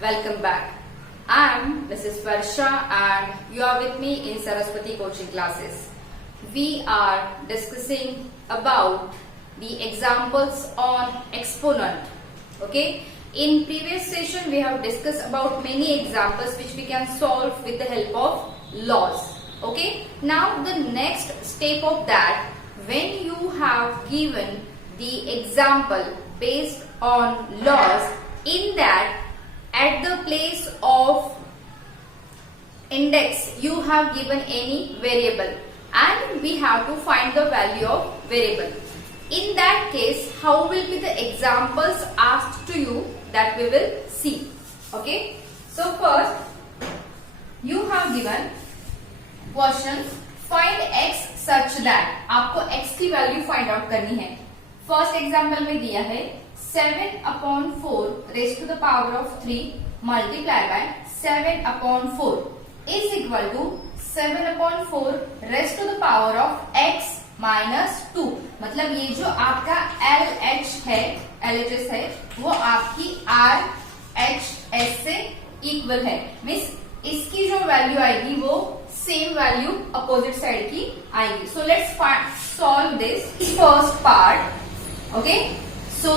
Welcome back. I am Mrs. Varsha and you are with me in Saraswati coaching classes. We are discussing about the examples on exponent. Okay. In previous session we have discussed about many examples which we can solve with the help of laws. Okay. Now the next step of that, when you have given the example based on laws, in that at the place of index you have given any variable and we have to find the value of variable. In that case, how will be the examples asked to you, that we will see. Okay. So first you have given question, find x such that, आपको x की value find out करनी है. First example में दिया है 7/4 raised to the power of 3 multiplied by 7/4 is equal to 7/4 raised to the power of x minus 2. मतलब ये जो आपका LH है, LHS है, वो आपकी RHS से इक्वल है. मीन्स इसकी जो वैल्यू आएगी वो सेम वैल्यू अपोजिट साइड की आएगी. So let's solve this first part. Okay, so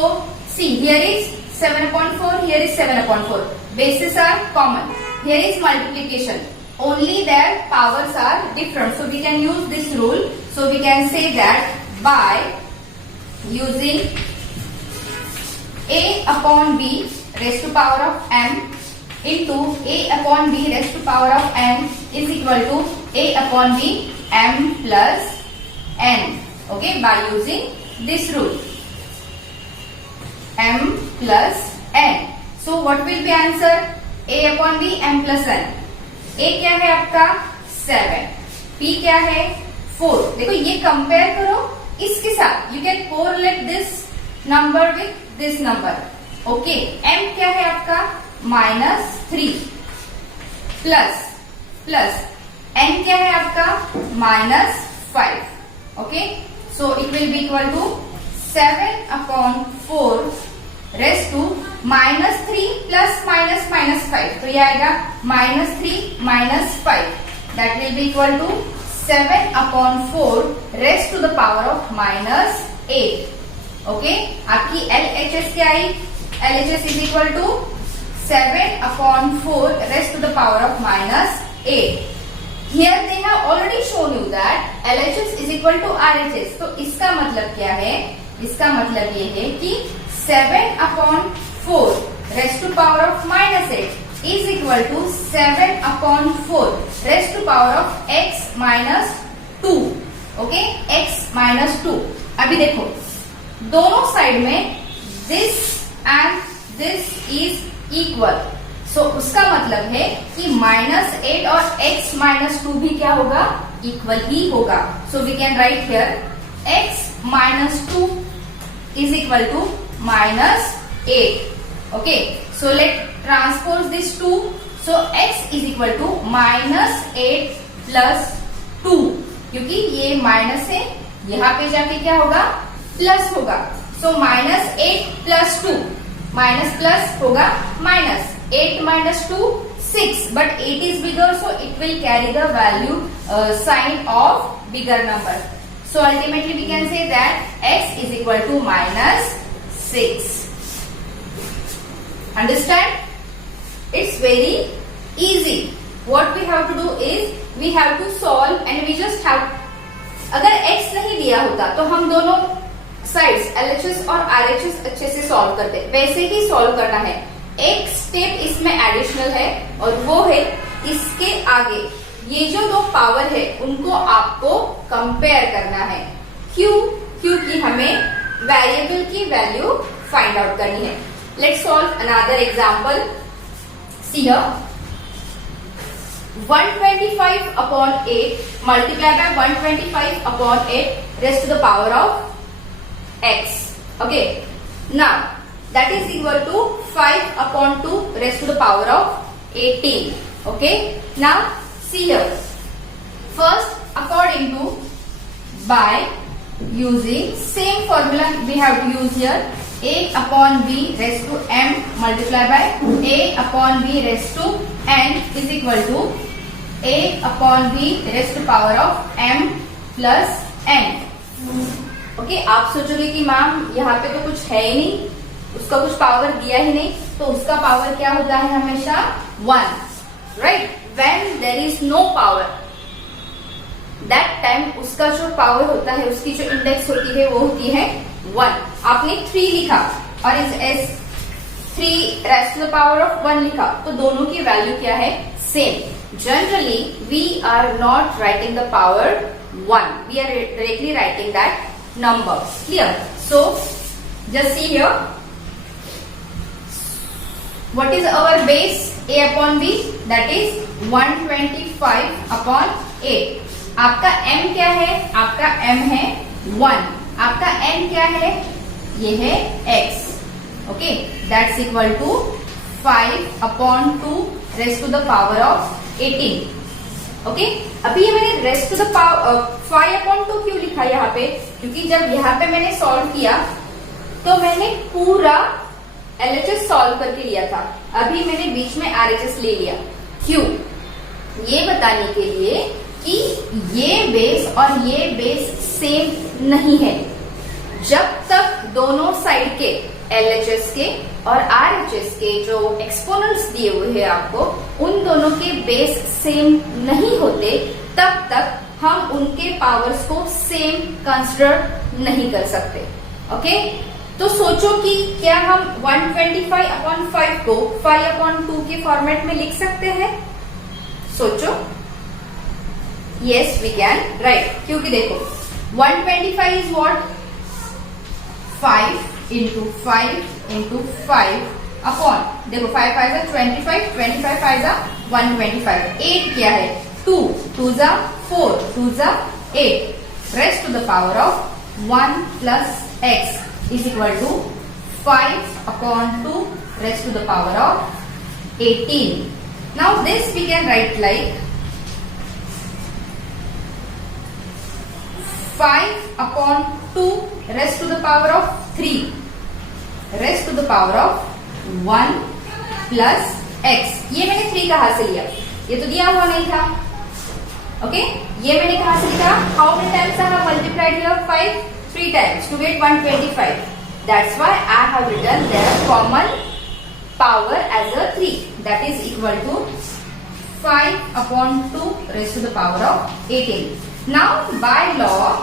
see, here is 7/4, here is 7/4. Bases are common. Here is multiplication. Only their powers are different. So we can use this rule. So we can say that by using a upon b raised to power of m into a upon b raised to power of n is equal to a upon b m plus n. Okay, by using this rule. M plus n. So what will be answer? A upon b m plus n. A क्या है आपका 7, P क्या है 4. देखो ये compare करो इसके साथ. You can correlate this number with this number. Okay. M क्या है आपका -3 प्लस n क्या है आपका -5. Okay. So it will be equal to 7/4 raised to -3 plus -5. तो ये आएगा -3 -5. That will be equal to 7/4 raised to the power of -8. Okay. आपकी LHS क्या आई? LHS is equal to 7/4 raised to the power of -8. Here they have already shown you that LHS is equal to RHS. तो इसका मतलब क्या है? इसका मतलब ये है कि 7/4 raised to power of -8 is equal to 7/4 raised to power of x minus 2. Okay, x minus 2. अभी देखो दोनों साइड में this and this is equal. So उसका मतलब है कि -8 और x minus 2 भी क्या होगा? इक्वल ही होगा. So we can write here x minus 2 is equal to -8. Okay, so let transpose this 2. So x is equal to -8 plus 2. क्योंकि ये माइनस है, यहाँ पे जाके क्या होगा? प्लस होगा. So -8 plus 2, माइनस प्लस होगा minus. 8 minus 2 6, but 8 is bigger, so it will carry the value sign of bigger number. So ultimately we can say that x is equal to -6. Understand? It's very easy. What we have to do is we have to solve and we just have. अगर x नहीं दिया होता तो हम दोनों sides LHS और RHS अच्छे से सॉल्व करते. वैसे ही सॉल्व करना है. एक स्टेप इसमें एडिशनल है और वो है इसके आगे ये जो दो पावर है उनको आपको कंपेयर करना है. क्यों? क्योंकि हमें वेरिएबल की वैल्यू फाइंड आउट करनी है. Let's solve another example. See here 125/8 multiplied by 125/8 raised to the power of x. Okay. Now that is equal to 5/2 raised to the power of 18. Okay. Now see here. First, according to by using same formula we have to use here. a upon b raised to m multiplied by a upon b raised to n is equal to a upon b raised to power of m plus n. Okay, आप सोचोगे कि ma'am यहाँ पे तो कुछ है ही नहीं, उसका कुछ पावर दिया ही नहीं, तो उसका पावर क्या होता है हमेशा 1, right. When there is no power that time उसका जो पावर होता है, उसकी जो इंडेक्स होती है वो होती है 1. आपने 3 लिखा और इस 3 raised to the power of 1 लिखा, तो दोनों की वैल्यू क्या है, same. Generally we are not writing the power 1, we are directly writing that number. Clear? So just see here, what is our base a upon b, that is 125 upon 8. आपका m क्या है, आपका m है 1, आपका n क्या है, ये है x. Okay, that's equal to 5 upon 2 raised to the power of 18. Okay, अभी ये मैंने raised to the power 5 upon 2 क्यों लिखा यहाँ पे, क्योंकि जब यहाँ पे मैंने सॉल्व किया तो मैंने पूरा LHS सॉल्व करके लिया था, अभी मैंने बीच में RHS ले लिया. क्यों? ये बताने के लिए कि ये बेस और ये बेस सेम नहीं है. जब तक दोनों साइड के LHS के और RHS के जो एक्सपोनेंट्स दिए हुए हैं आपको, उन दोनों के बेस सेम नहीं होते, तब तक हम उनके पावर्स को सेम कंसिडर नहीं कर सकते. ओके, तो सोचो कि क्या हम 125 upon 5 को 5 upon 2 के फॉर्मेट में लिख सकते हैं? सोचो. Yes we can, right. क्योंकि देखो 125 is what, 5 into 5 into 5 upon, देखो 5 5 जा 25, 25 5 जा 125. 8 क्या है, 2 2 जा 4, 2 जा 8, raised to the power of 1 plus x is equal to 5 upon 2 raised to the power of 18. Now this we can write like 5 upon 2 raised to the power of 3 raised to the power of 1 plus x. ये मैंने 3 कहाँ से लिया, ये तो दिया हुआ नहीं था. ओके, ये मैंने कहाँ से लिखा, how many times I have multiplied here 5, 3 times to get 125. That's why I have written their common power as a 3, that is equal to 5 upon 2 raised to the power of 18. Now by law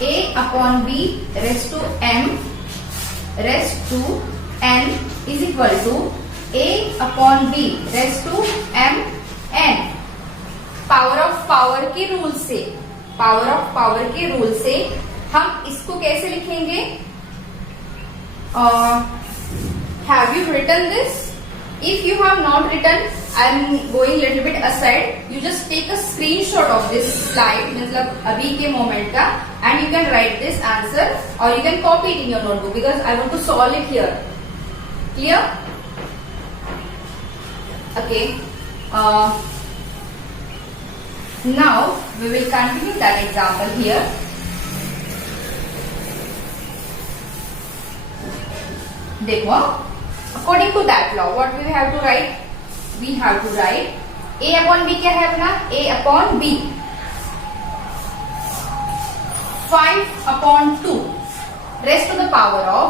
a upon b raised to m raised to n is equal to a upon b raised to m n. Power of power के rule से, power of power के rule से हम इसको कैसे लिखेंगे? Have you written this? If you have not written, I am going little bit aside, you just take a screenshot of this slide, मतलब अभी के मोमेंट का, and you can write this answer और you can copy it in your notebook because I want to solve it here. Clear? Okay, now we will continue that example here. देखो, according to that law what we have to write? We have to write a upon b क्या है अपना, a upon b 5 upon 2 raised to the power of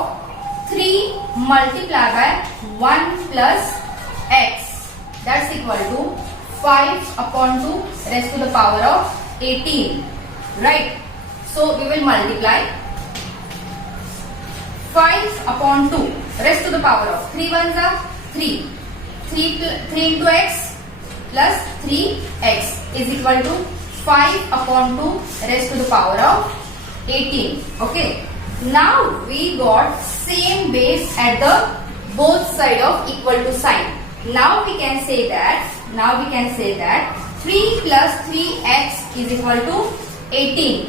3 multiplied by 1 plus x, that's equal to 5 upon 2 raised to the power of 18, right? So we will multiply 5 upon 2 raised to the power of 3 ones are 3 into x plus 3x is equal to 5 upon 2 raised to the power of 18. Okay, now we got same base at the both side of equal to sign. Now we can say that 3 plus 3x is equal to 18.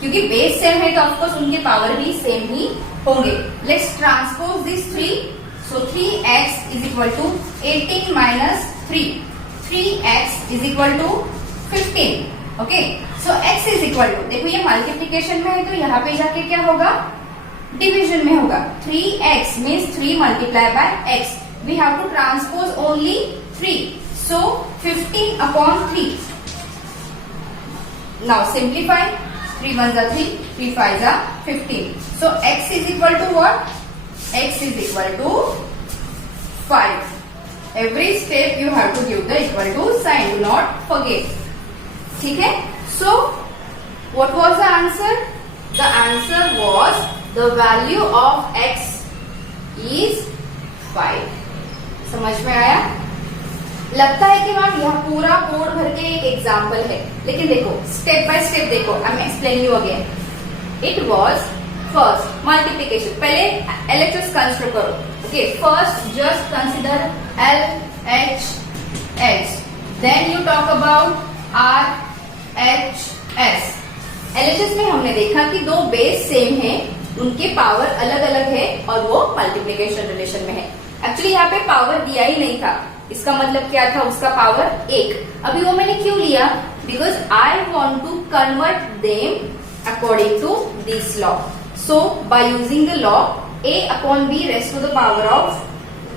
क्योंकि base same है तो of course उनके power भी same ही होंगे. Let's transpose this 3. So 3x is equal to 18 minus 3. 3x is equal to 15. Okay, so x is equal to, देखो ये multiplication में है तो यहाँ पे जाके क्या होगा, डिवीजन में होगा। 3x means 3 multiply by x, we have to transpose only 3, so 15 upon 3। Now simplify, 3 1 जा 3, 3 5 जा 15, so x is equal to what, x is equal to 5. Every step you have to give the equal to sign, do not forget. ठीक है, so what was the answer? The answer was the value of x is 5. समझ में आया? लगता है कि ma'am यह पूरा कोड भर के एक एग्जाम्पल है, लेकिन देखो स्टेप बाय स्टेप देखो, I am explaining you again. It was first multiplication, पहले LHS कंसिडर करो। Okay, first just consider LHS, then you talk about RHS। LHS में हमने देखा कि दो बेस सेम है, उनके पावर अलग अलग है और वो मल्टीप्लीकेशन रिलेशन में है। एक्चुअली यहाँ पे पावर दिया ही नहीं था, इसका मतलब क्या था, उसका पावर 1। अभी वो मैंने क्यों लिया, because I want to convert them according to this law. So by using the law, a upon b raised to the power of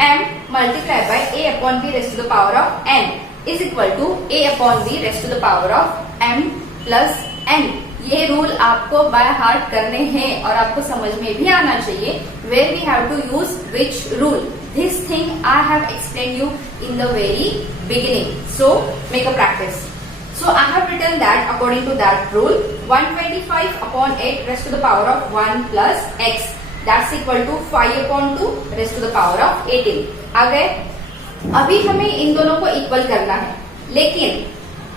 m multiplied by a upon b raised to the power of n is equal to a upon b raised to the power of m plus n। ये rule आपको by heart करने हैं और आपको समझ में भी आना चाहिए। Where we have to use which rule? This thing I have explained you in the very beginning. So make a practice. So I have written that according to that rule, 125 upon 8 raised to the power of 1 plus x, that's equal to 5 upon 2 raised to the power of 18। आ गए? अभी हमें इन दोनों को equal करना है, लेकिन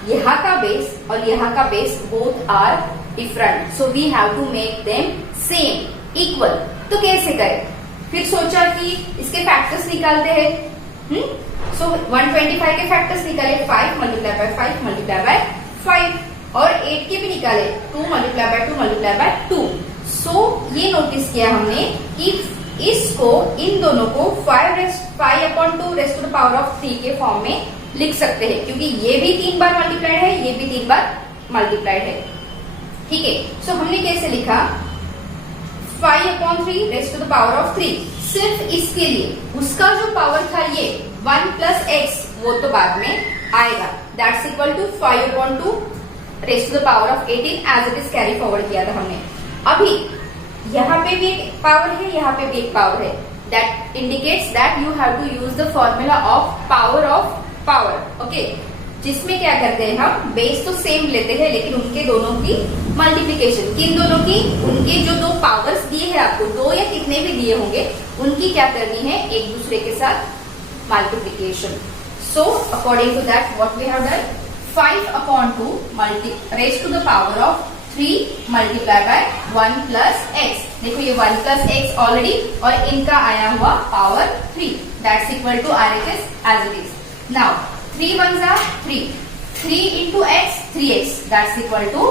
यहाँ का बेस और यहाँ का base both are different, so we have to make them same equal. तो कैसे करें? फिर सोचा कि इसके फैक्टर्स निकालते हैं। सो 125 के फैक्टर्स निकाले, 5 मल्टीप्लाई बाय 5 मल्टीप्लाई बाय 5, और 8 के भी निकाले, 2 मल्टीप्लाई बाय 2 मल्टीप्लाई बाय 2। सो ये नोटिस किया हमने कि इसको, इन दोनों को 5 upon 2 raised to the power of 3 के फॉर्म में लिख सकते हैं, क्योंकि ये भी 3 बार मल्टीप्लाइड है, ये भी 3 बार मल्टीप्लाइड है। ठीक है, सो हमने कैसे लिखा, 5 upon 3 raised to the power of 3, सिर्फ इसके लिए। उसका जो पावर था ये 1 प्लस एक्स, वो तो बाद में आएगा, that's equal to 5 upon 2 raised to the power of 18 as it is carry forward किया था हमने। अभी यहाँ पे भी एक पावर है, यहाँ पे भी एक पावर है, that indicates that you have to use the formula of power. Okay, जिसमें क्या करते हैं हम, बेस तो सेम लेते हैं लेकिन उनके दोनों की मल्टीप्लीकेशन, किन दोनों की, उनके जो दो पावर्स दिए हैं आपको, 2 या कितने भी दिए होंगे, उनकी क्या करनी है, एक दूसरे के साथ multiplication. So according to that what we have done, 5 upon 2 raise to the power of 3 multiply by 1 plus x. देखो ये 1 प्लस एक्स ऑलरेडी, और इनका आया हुआ power 3, that's equal to RHS as it is. Now 3 1 जा 3, 3 into x 3x, that's equal to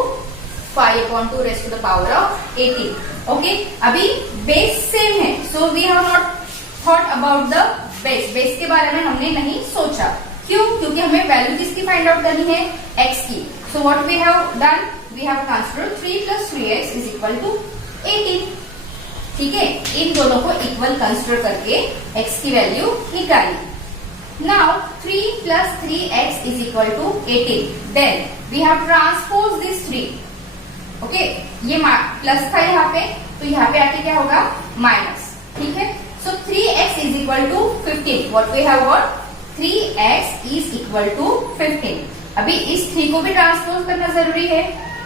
5 upon 2 raised to the power of 18। Okay, अभी base same है, so we have not thought about the base. Base के बारे में हमने नहीं सोचा, क्यों? क्योंकि हमें वैल्यू किसकी फाइंड आउट करनी है, x की। So what we have done, we have considered 3 plus 3x is equal to 18। ठीक है, इन दोनों को इक्वल कंसीडर करके x की वैल्यू निकाली। Now 3 plus 3x is equal to 18. Then we have transposed this 3. Okay, ये प्लस था यहाँ पे, तो यहाँ पे आके क्या होगा, माइनस। ठीक है, so 3x is equal to 15. What we have got, 3x is equal to 15. अभी इस 3 को भी ट्रांसपोज करना जरूरी है।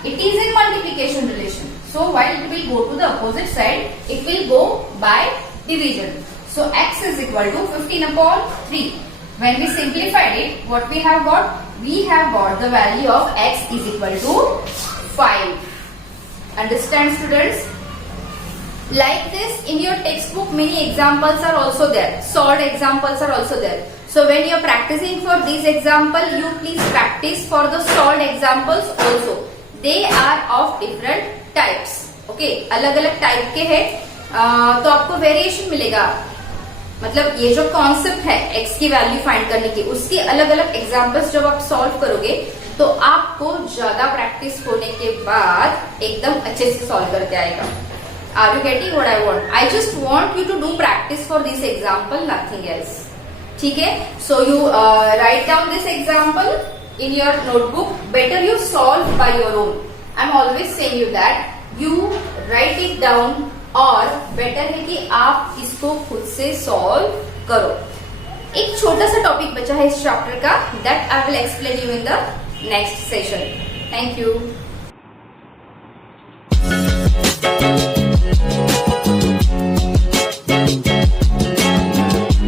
It is in multiplication relation. So while it will go to the opposite side, it will go by division. So x is equal to 15 upon 3. When we simplified it, what we have got? We have got the value of x is equal to 5. Understand, students? Like this, in your textbook, many examples are also there. Solved examples are also there. So when you are practicing for this example, you please practice for the solved examples also. They are of different types. Okay, अलग-अलग type के हैं, तो आपको variation मिलेगा। मतलब ये जो concept है x की वैल्यू फाइंड करने की, उसकी अलग अलग एग्जाम्पल्स जब आप सॉल्व करोगे तो आपको ज्यादा प्रैक्टिस होने के बाद एकदम अच्छे से सॉल्व करके आएगा। Are you getting what I want? I just want you to do practice for this example, nothing else. ठीक है, so you write down this example in your notebook. Better you solve by your own. I'm always saying you that you write it down, और better है कि आप इसको खुद से solve करो। एक छोटा सा टॉपिक बचा है इस चैप्टर का, that I will explain you in the next session. Thank you.